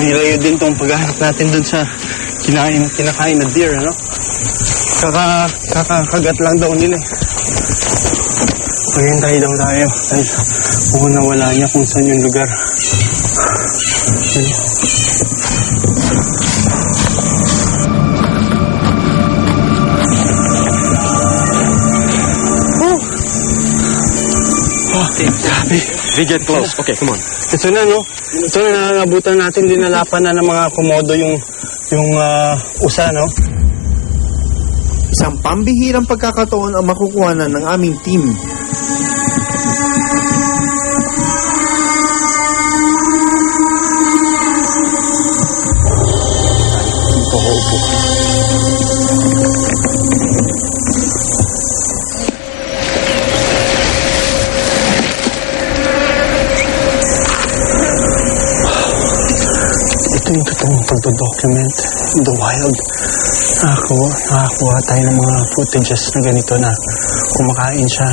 Ilayo din tong paghahanap natin dun sa kinakain na deer, ano? Kakakagat lang daw nila eh. Maghintay daw tayo. Dahil kung nawala niya kung saan yung lugar. Grabe. We get close. Okay, come on. Ito na, no? Ito na, nangangabutan natin, dinalapan na ng mga komodo yung usa, no? Isang pambihirang pagkakataon ang makukuhanan ng aming team. Ito yung totoong pagdodocument in the wild. Nakakuha tayo ng mga footages na ganito na kumakain siya.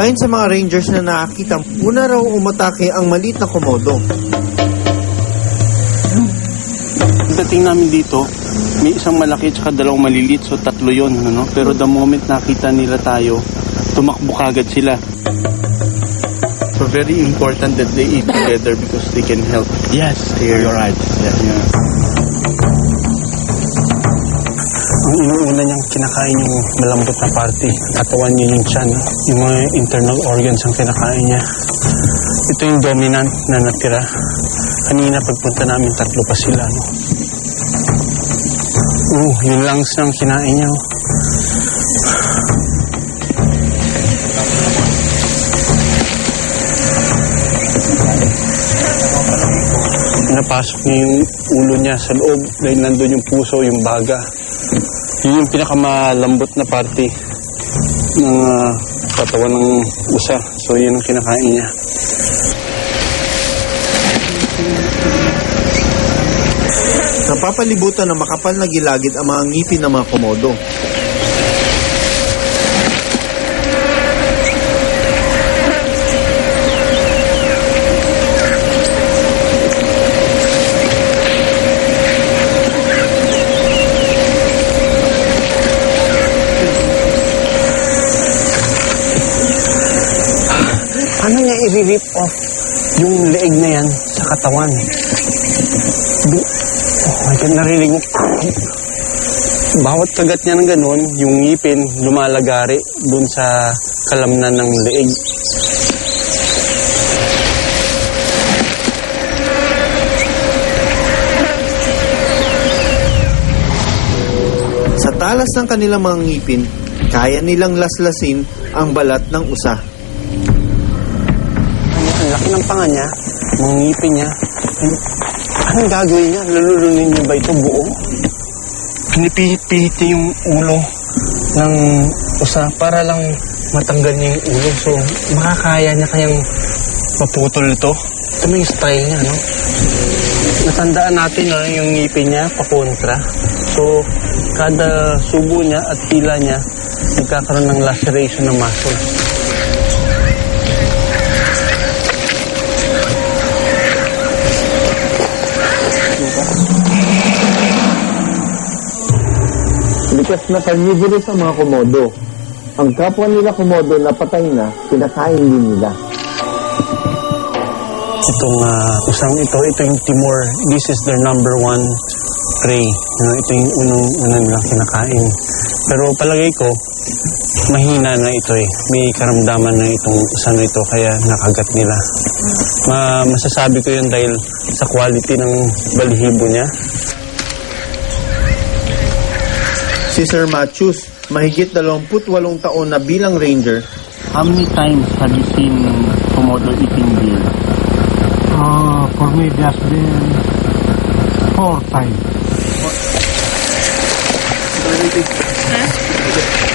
Ayon sa mga rangers na nakakita, una raw umatake ang maliit na komodo. Dating namin dito, may isang malaki at dalawang maliliit, so 3 yun. Ano? Pero the moment nakita nila tayo, tumakbo kagad sila. So very important that they eat together because they can help. Yes, you're right. Yeah. Ang inuuna niyang kinakain yung malambot na parte. Katawan niya yung tiyan. Yung mga internal organs ang kinakain niya. Ito yung dominant na natira. Kanina pagpunta namin 3 pa sila. No? Yung lungs ng kinain niya. Napasok niya yung ulo niya sa loob dahil nandun yung puso, yung baga. Yun yung pinakamalambot na parte ng katawan ng usa. So yun ang kinakain niya. Napapalibutan ng makapal na gilagid ang mga ngipin ng mga komodo. Paano niya i-rip off yung leeg na yan sa katawan? Oh my God, narinig mo. Bawat kagat niya ng ganun, yung ngipin lumalagari dun sa kalamnan ng leeg. Sa talas ng kanilang mga ngipin, kaya nilang laslasin ang balat ng usa. Ang laki ng panga niya, mga ngipin niya. Anong gagawin niya? Lululunin niya ba ito buo? Pinipihit-pihit niya yung ulo ng usa para lang matanggal niya yung ulo. So, makakaya niya kayang maputol ito. Ito yung style niya, no? Natandaan natin, no, yung ngipin niya, pakontra. So, kada subo niya at pila niya, nagkakaroon ng laceration ng muscle. Likas na carnivorous ang mga komodo. Ang kapwa nila komodo na patay na, pinakain din nila. Itong usang ito yung Timor. This is their number 1 prey. Ito yung unang nilang kinakain. Pero palagay ko, mahina na ito eh. May karamdaman na itong usang ito kaya nakagat nila. Masasabi ko yun dahil sa quality ng balihibo niya. Si Sir Matthews, mahigit 28 taon na bilang ranger. How many times have you seen Komodo eating deer? For me, just been 4 times. Huh?